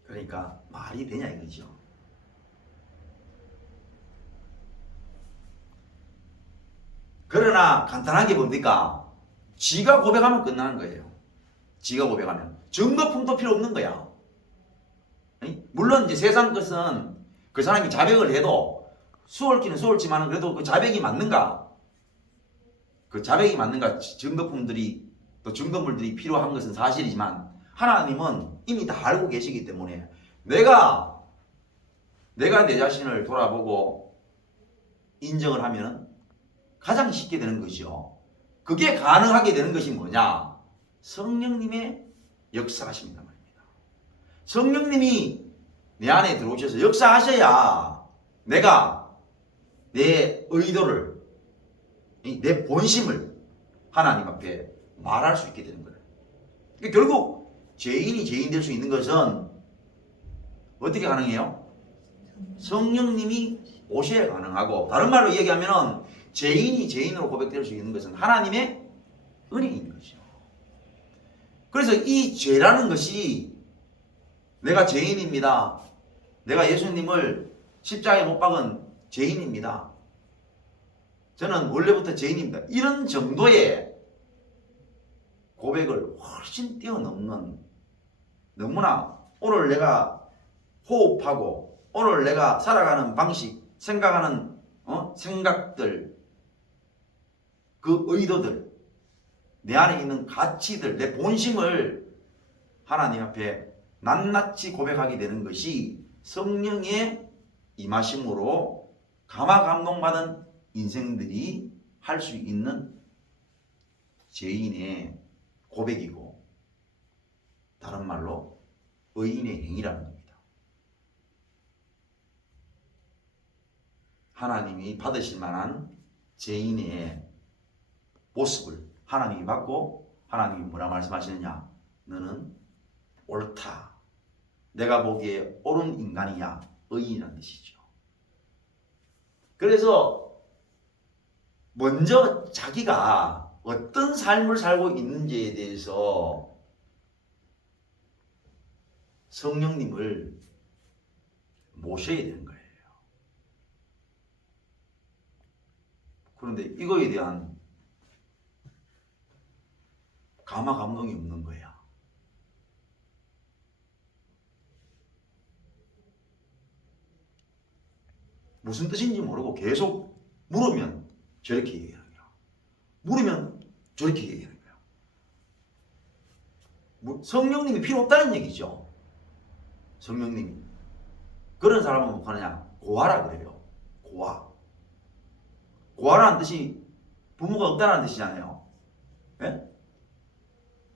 그러니까 말이 되냐 이거죠. 그러나 간단하게 뭡니까? 지가 고백하면 끝나는 거예요. 지가 고백하면. 증거품도 필요 없는 거야. 물론 이제 세상 것은 그 사람이 자백을 해도 수월키는 수월치만 그래도 그 자백이 맞는가? 그 자백이 맞는가? 증거품들이 또 증거물들이 필요한 것은 사실이지만 하나님은 이미 다 알고 계시기 때문에 내가 내 자신을 돌아보고 인정을 하면 가장 쉽게 되는 것이요. 그게 가능하게 되는 것이 뭐냐? 성령님의 역사하십니다 말입니다. 성령님이 내 안에 들어오셔서 역사하셔야 내가 내 의도를 내 본심을 하나님 앞에 말할 수 있게 되는 거예요. 그러니까 결국 죄인이 죄인 될 수 있는 것은 어떻게 가능해요? 성령님이 오셔야 가능하고 다른 말로 얘기하면 죄인이 죄인으로 고백될 수 있는 것은 하나님의 은혜인 거죠. 그래서 이 죄라는 것이 내가 죄인입니다. 내가 예수님을 십자가에 못 박은 죄인입니다. 저는 원래부터 죄인입니다. 이런 정도의 고백을 훨씬 뛰어넘는 너무나 오늘 내가 호흡하고 오늘 내가 살아가는 방식, 생각하는 생각들, 그 의도들, 내 안에 있는 가치들, 내 본심을 하나님 앞에 낱낱이 고백하게 되는 것이 성령의 임하심으로 감화 감동받은 인생들이 할 수 있는 죄인의 고백이고, 다른 말로 의인의 행위라는 겁니다. 하나님이 받으실 만한 죄인의 모습을 하나님이 받고, 하나님이 뭐라 말씀하시느냐? 너는 옳다. 내가 보기에 옳은 인간이야. 의인이라는 뜻이죠. 그래서 먼저 자기가 어떤 삶을 살고 있는지에 대해서 성령님을 모셔야 되는 거예요. 그런데 이거에 대한 감화 감동이 없는 거야. 무슨 뜻인지 모르고 계속 물으면 저렇게 얘기하는 거야. 물으면 저렇게 얘기하는 거야. 성령님이 필요 없다는 얘기죠. 성령님이. 그런 사람은 뭐 하느냐? 고아라 그래요. 고아. 고아라는 뜻이 부모가 없다는 뜻이잖아요. 네?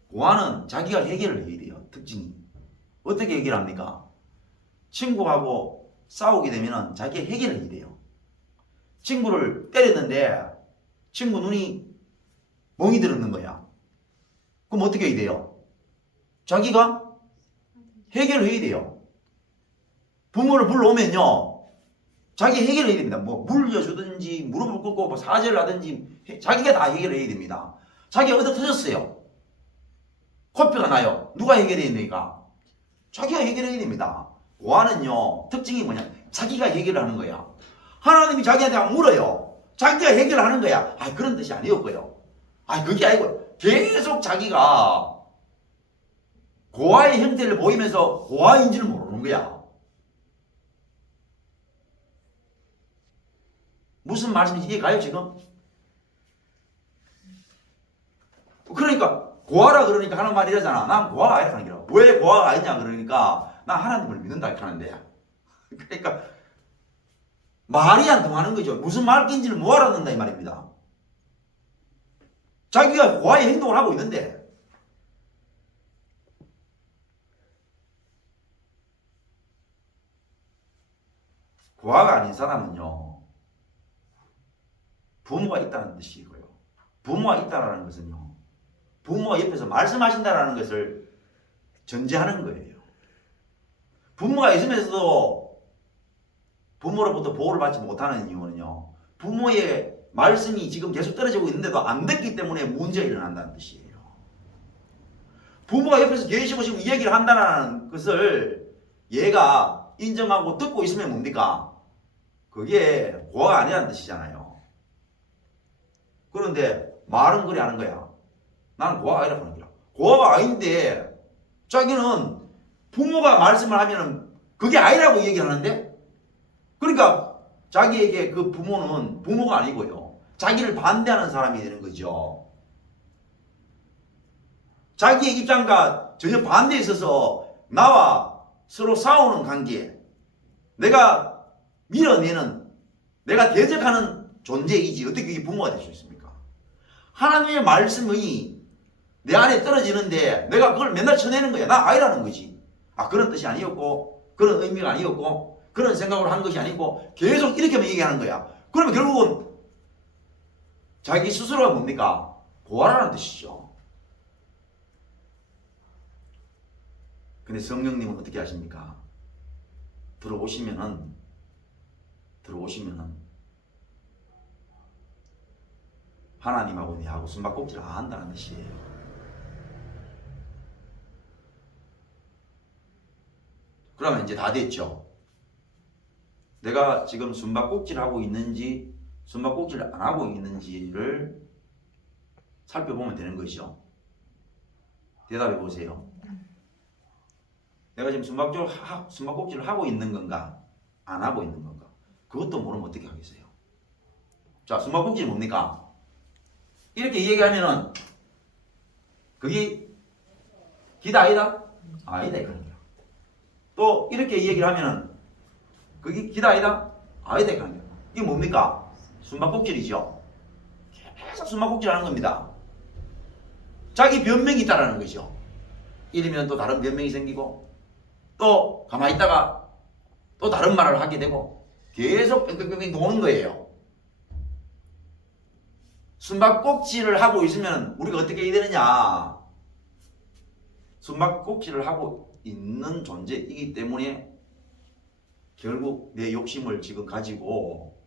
고아는 자기가 해결을 해야 돼요. 특징이. 어떻게 해결합니까? 친구하고 싸우게 되면 자기가 해결을 해야 돼요. 친구를 때렸는데 친구 눈이 멍이 들었는 거야. 그럼 어떻게 해야 돼요? 자기가 해결을 해야 돼요. 부모를 불러오면요, 자기 해결을 해야 됩니다. 뭐 물려주든지 무릎을 꿇고 뭐 사죄를 하든지 자기가 다 해결을 해야 됩니다. 자기가 얻어 터졌어요. 코피가 나요. 누가 해결해야 됩니까? 자기가 해결해야 됩니다. 고아는요, 특징이 뭐냐? 자기가 해결을 하는 거야. 하나님이 자기한테 물어요. 자기가 해결하는 거야. 아, 그런 뜻이 아니었고요. 아, 그게 아니고 계속 자기가 고아의 형태를 보이면서 고아인지를 모르는 거야. 무슨 말씀인지 이해가요, 지금? 그러니까 고아라 그러니까 하는 말이 이러잖아. 난 고아가 아니라 하는 거야. 왜 고아가 아니냐 그러니까 나 하나님을 믿는다 이렇게 하는데. 그러니까 말이 안 통하는 거죠. 무슨 말인지를 못 알아듣는다 이 말입니다. 자기가 고아의 행동을 하고 있는데, 고아가 아닌 사람은요, 부모가 있다는 뜻이고요. 부모가 있다는 것은요, 부모가 옆에서 말씀하신다는 것을 전제하는 거예요. 부모가 있으면서도 부모로부터 보호를 받지 못하는 이유는요, 부모의 말씀이 지금 계속 떨어지고 있는데도 안 듣기 때문에 문제가 일어난다는 뜻이에요. 부모가 옆에서 계시고 지금 이야기를 한다는 것을 얘가 인정하고 듣고 있으면 뭡니까? 그게 고아가 아니라는 뜻이잖아요. 그런데 말은 그리 하는 거야. 나는 고아가 아니라고 하는 거야. 고아가 아닌데 자기는 부모가 말씀을 하면은 그게 아니라고 얘기하는데, 그러니까 자기에게 그 부모는 부모가 아니고요, 자기를 반대하는 사람이 되는 거죠. 자기의 입장과 전혀 반대에 있어서 나와 서로 싸우는 관계, 내가 밀어내는, 내가 대적하는 존재이지 어떻게 이게 부모가 될 수 있습니까? 하나님의 말씀이 내 안에 떨어지는데 내가 그걸 맨날 쳐내는 거야. 나 아니라는 거지. 아, 그런 뜻이 아니었고 그런 의미가 아니었고 그런 생각으로 한 것이 아니고 계속 이렇게만 얘기하는 거야. 그러면 결국은 자기 스스로가 뭡니까? 고아라는 뜻이죠. 근데 성령님은 어떻게 하십니까? 들어오시면은 하나님하고 내하고 숨바꼭질 안 한다는 뜻이에요. 그러면 이제 다 됐죠. 내가 지금 숨바꼭질 하고 있는지 숨바꼭질 안 하고 있는지를 살펴보면 되는 것이죠. 대답해 보세요. 내가 지금 숨바꼭질을 하고 있는 건가 안 하고 있는 건가, 그것도 모르면 어떻게 하겠어요? 자, 숨바꼭질이 뭡니까? 이렇게 얘기하면은 그게 기다 아니다? 아니다 이거는. 또 이렇게 얘기를 하면은 그게 기다 아니다? 아니다 이게 아니야. 이게 뭡니까? 숨바꼭질이죠. 계속 숨바꼭질하는 겁니다. 자기 변명이 있다라는 거죠. 이러면 또 다른 변명이 생기고 또 가만히 있다가 또 다른 말을 하게 되고 계속 뺑뺑뺑뺑 도는 거예요. 숨바꼭질을 하고 있으면 우리가 어떻게 해야 되느냐? 숨바꼭질을 하고 있는 존재이기 때문에 결국 내 욕심을 지금 가지고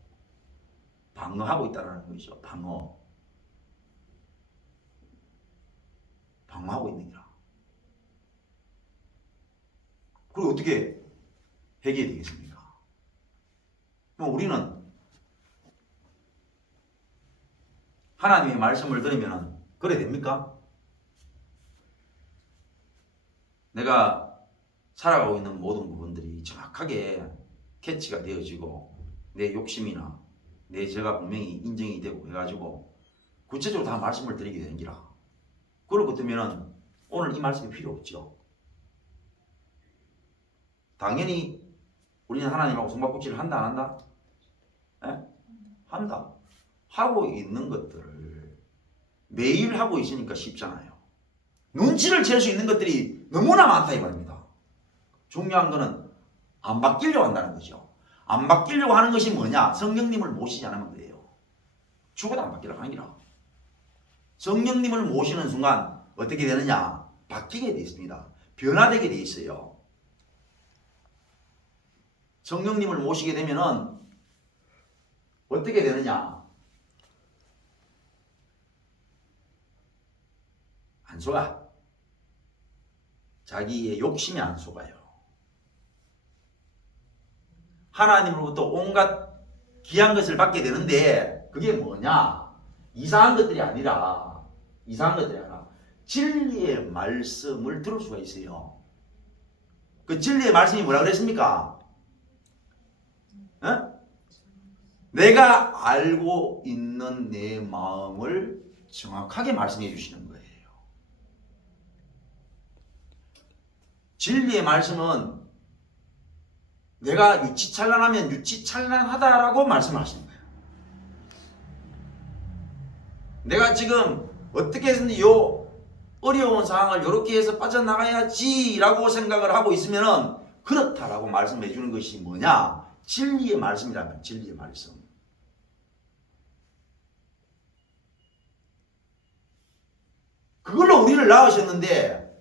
방어하고 있다는 거죠. 방어하고 있는 거라. 그리고 어떻게 해결해야 되겠습니까? 그럼 우리는 하나님의 말씀을 들으면 그래 됩니까? 내가 살아가고 있는 모든 부분들이 정확하게 캐치가 되어지고 내 욕심이나 내 죄가 분명히 인정이 되고 해가지고 구체적으로 다 말씀을 드리게 되는 기라. 그럴 것 같으면 오늘 이 말씀이 필요 없죠. 당연히 우리는 하나님하고 숨바꼭질을 한다 안 한다? 에? 한다. 하고 있는 것들을 매일 하고 있으니까 쉽잖아요. 눈치를 챌 수 있는 것들이 너무나 많다 이 말입니다. 중요한 거는 안 바뀌려고 한다는 거죠. 안 바뀌려고 하는 것이 뭐냐? 성령님을 모시지 않으면 그래요. 죽어도 안 바뀌려고 하는 기라. 성령님을 모시는 순간 어떻게 되느냐? 바뀌게 되어 있습니다. 변화되게 되어 있어요. 성령님을 모시게 되면은 어떻게 되느냐? 안 속아. 자기의 욕심이 안 속아요. 하나님으로부터 온갖 귀한 것을 받게 되는데 그게 뭐냐? 이상한 것들이 아니라 진리의 말씀을 들을 수가 있어요. 그 진리의 말씀이 뭐라 그랬습니까? 어? 내가 알고 있는 내 마음을 정확하게 말씀해 주시는 거예요. 진리의 말씀은 내가 유치찬란하면 유치찬란하다라고 말씀하시는 거예요. 내가 지금 어떻게 해서든 요 어려운 상황을 이렇게 해서 빠져나가야지 라고 생각을 하고 있으면 그렇다라고 말씀해 주는 것이 뭐냐? 진리의 말씀이라면 진리의 말씀. 그걸로 우리를 낳으셨는데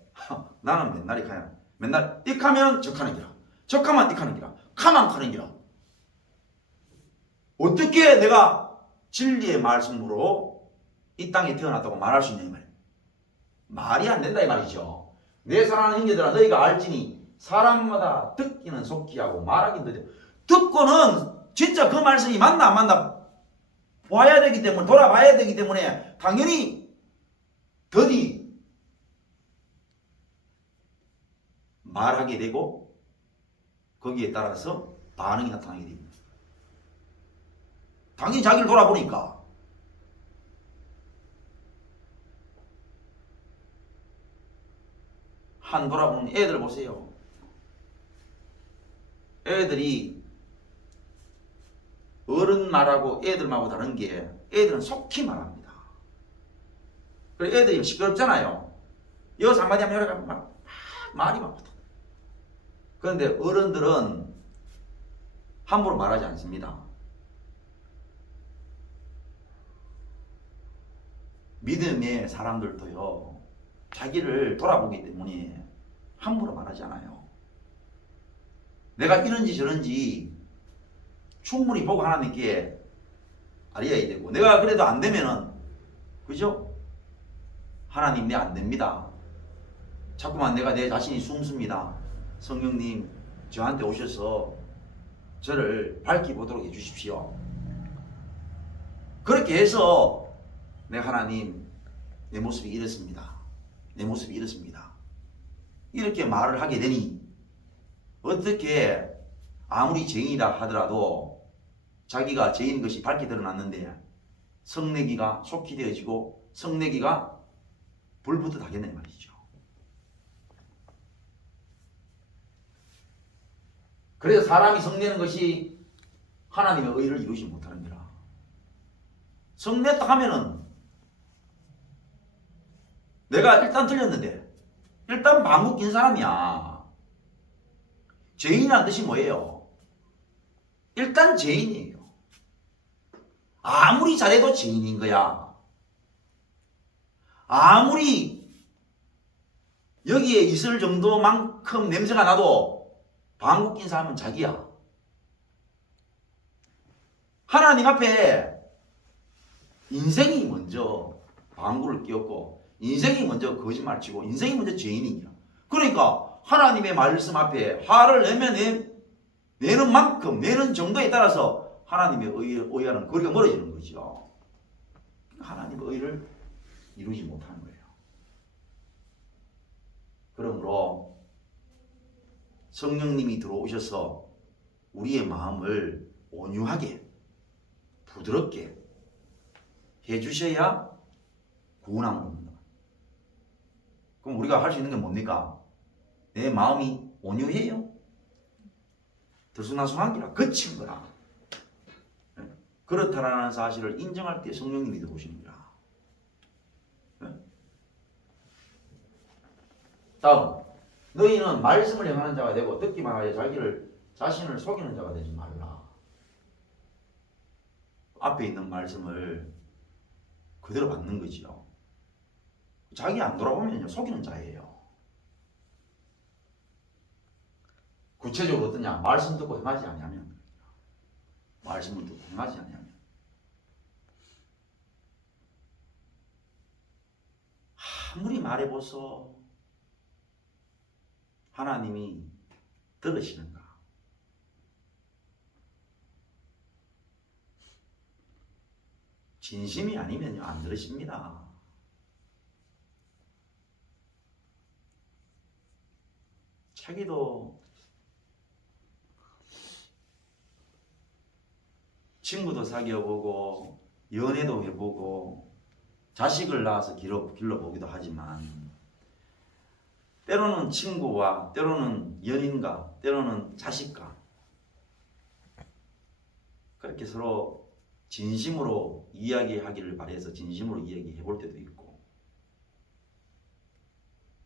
나는 맨날 이카야. 맨날 익하면 적하는 기라. 적하면 익하는 기라. 카만 카는 기라. 어떻게 내가 진리의 말씀으로 이 땅에 태어났다고 말할 수 있냐 이 말이에요. 말이 안 된다 이 말이죠. 내 사랑하는 형제들아 너희가 알지니 사람마다 듣기는 속기하고 말하기는 더디하고 듣고는 진짜 그 말씀이 맞나 안 맞나 봐야 되기 때문에 돌아봐야 되기 때문에 당연히 더디 말하게 되고 거기에 따라서 반응이 나타나게 됩니다. 당연히 자기를 돌아보니까 한 돌아보는 애들 보세요. 애들이 어른 말하고 애들 말하고 다른 게 애들은 속히 말합니다. 그래서 애들이 시끄럽잖아요. 여기서 한마디 하면 여기가 막 말이 막 붙어. 그런데 어른들은 함부로 말하지 않습니다. 믿음의 사람들도요. 자기를 돌아보기 때문에 함부로 말하지 않아요. 내가 이런지 저런지 충분히 보고 하나님께 알려야 되고 내가 그래도 안 되면은 그죠? 하나님 내 안 됩니다. 자꾸만 내가 내 자신이 숨습니다. 성령님 저한테 오셔서 저를 밝히 보도록 해주십시오. 그렇게 해서 내가 하나님 내 모습이 이렇습니다. 내 모습이 이렇습니다. 이렇게 말을 하게 되니 어떻게 아무리 죄인이라 하더라도 자기가 죄인 것이 밝게 드러났는데 성내기가 속히 되어지고 성내기가 불붙듯 하겠네 말이죠. 그래서 사람이 성내는 것이 하나님의 의를 이루지 못하는 거라. 성냈다 하면은 내가 일단 틀렸는데 일단 방구 낀 사람이야. 죄인이라는 뜻이 뭐예요? 일단 죄인이에요. 아무리 잘해도 죄인인 거야. 아무리 여기에 있을 정도만큼 냄새가 나도 방구 낀 사람은 자기야. 하나님 앞에 인생이 먼저 방구를 끼웠고 인생이 먼저 거짓말 치고 인생이 먼저 죄인이냐. 그러니까 하나님의 말씀 앞에 화를 내는 만큼 내는 정도에 따라서 하나님의 의와는 거리가 멀어지는 거죠. 하나님의 의를 이루지 못하는 거예요. 그러므로 성령님이 들어오셔서 우리의 마음을 온유하게 부드럽게 해주셔야 구원함을 얻는다. 그럼 우리가 할 수 있는 게 뭡니까? 내 마음이 온유해요? 들쑥날쑥한 거라, 거친 거라. 그렇다라는 사실을 인정할 때 성령님이 들어오시는 거라. 다음, 너희는 말씀을 행하는 자가 되고 듣기만 하여 자신을 속이는 자가 되지 말라. 앞에 있는 말씀을 그대로 받는 거지요. 자기 안 돌아보면요 속이는 자예요. 구체적으로 어떠냐? 말씀 듣고 행하지 아니하면, 말씀을 듣고 행하지 아니하면 아무리 말해보소 하나님이 들으시는가? 진심이 아니면요 안 들으십니다. 자기도 친구도 사귀어보고 연애도 해보고 자식을 낳아서 길러보기도 하지만 때로는 친구와 때로는 연인과 때로는 자식과 그렇게 서로 진심으로 이야기하기를 바라서 진심으로 이야기해 볼 때도 있고,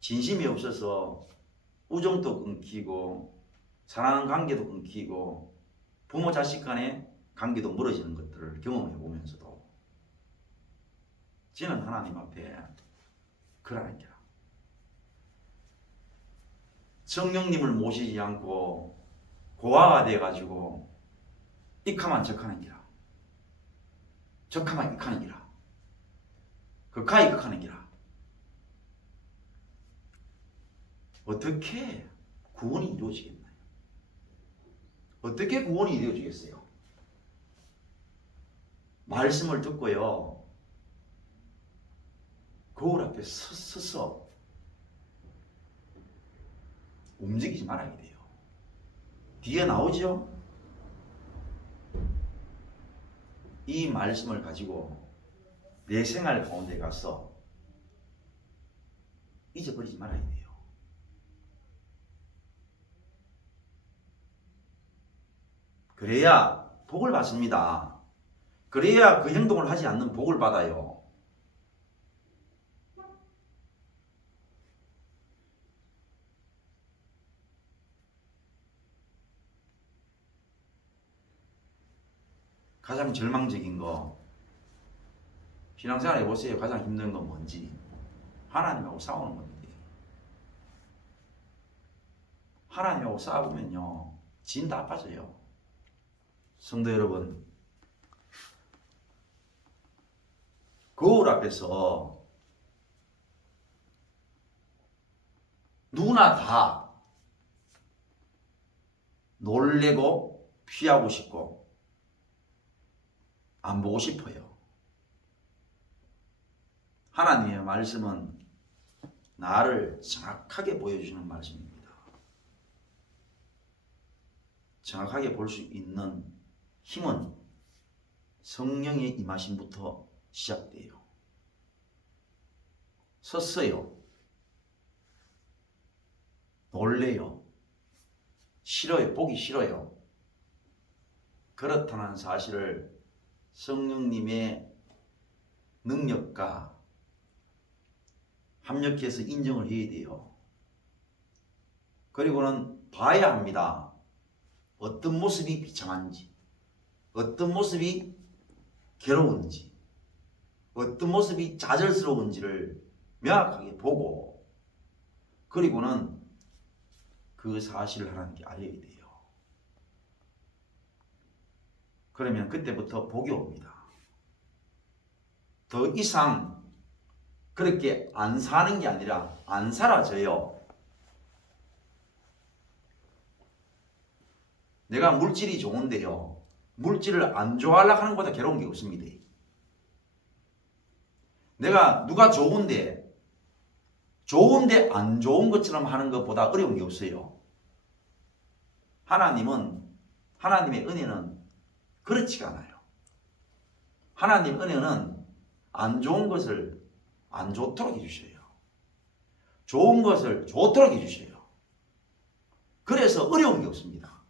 진심이 없어서 우정도 끊기고 사랑하는 관계도 끊기고 부모 자식 간의 관계도 멀어지는 것들을 경험해 보면서도 저는 하나님 앞에 그러는 게 성령님을 모시지 않고 고아가 돼가지고 익하만 적하는 기라, 적하만 익하는 기라, 극하이 극하는 기라. 어떻게 구원이 이루어지겠나요? 어떻게 구원이 이루어지겠어요? 말씀을 듣고요 거울 앞에 서서 움직이지 말아야 돼요. 뒤에 나오죠? 이 말씀을 가지고 내 생활 가운데 가서 잊어버리지 말아야 돼요. 그래야 복을 받습니다. 그래야 그 행동을 하지 않는 복을 받아요. 가장 절망적인 거, 신앙생활 해보세요. 가장 힘든 건 뭔지. 하나님하고 싸우는 건데. 하나님하고 싸우면요 진 다 빠져요. 성도 여러분, 거울 앞에서 누구나 다 놀래고 피하고 싶고 안 보고 싶어요. 하나님의 말씀은 나를 정확하게 보여주시는 말씀입니다. 정확하게 볼 수 있는 힘은 성령의 임하심부터 시작돼요. 섰어요. 놀래요. 싫어요. 보기 싫어요. 그렇다는 사실을 성령님의 능력과 합력해서 인정을 해야 돼요. 그리고는 봐야 합니다. 어떤 모습이 비참한지, 어떤 모습이 괴로운지, 어떤 모습이 좌절스러운지를 명확하게 보고, 그리고는 그 사실을 하나님께 알려야 돼요. 그러면 그때부터 복이 옵니다. 더 이상 그렇게 안 사는 게 아니라 안 사라져요. 내가 물질이 좋은데요, 물질을 안 좋아하려고 하는 것보다 괴로운 게 없습니다. 내가 누가 좋은데 안 좋은 것처럼 하는 것보다 어려운 게 없어요. 하나님의 은혜는 그렇지가 않아요. 하나님 은혜는 안 좋은 것을 안 좋도록 해주셔요. 좋은 것을 좋도록 해주셔요. 그래서 어려운 게 없습니다.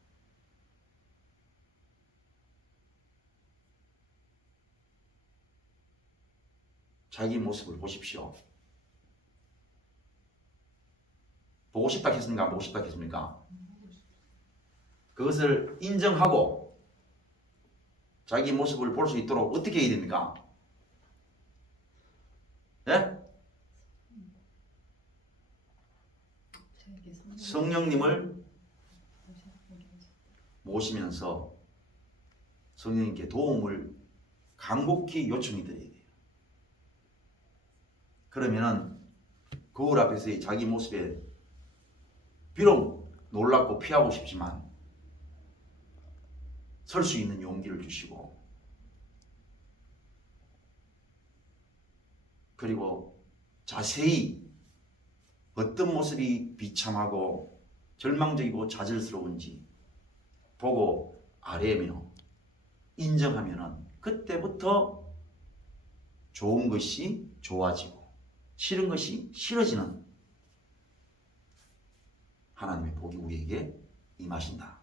자기 모습을 보십시오. 보고 싶다 했습니까? 안 보고 싶다 했습니까? 그것을 인정하고 자기 모습을 볼 수 있도록 어떻게 해야 됩니까? 예? 성령님을 모시면서 성령님께 도움을 간곡히 요청해 드려야 돼요. 그러면은 거울 앞에서의 자기 모습에 비록 놀랍고 피하고 싶지만 설 수 있는 용기를 주시고, 그리고 자세히 어떤 모습이 비참하고 절망적이고 좌절스러운지 보고 아뢰며 인정하면은 그때부터 좋은 것이 좋아지고 싫은 것이 싫어지는 하나님의 복이 우리에게 임하신다.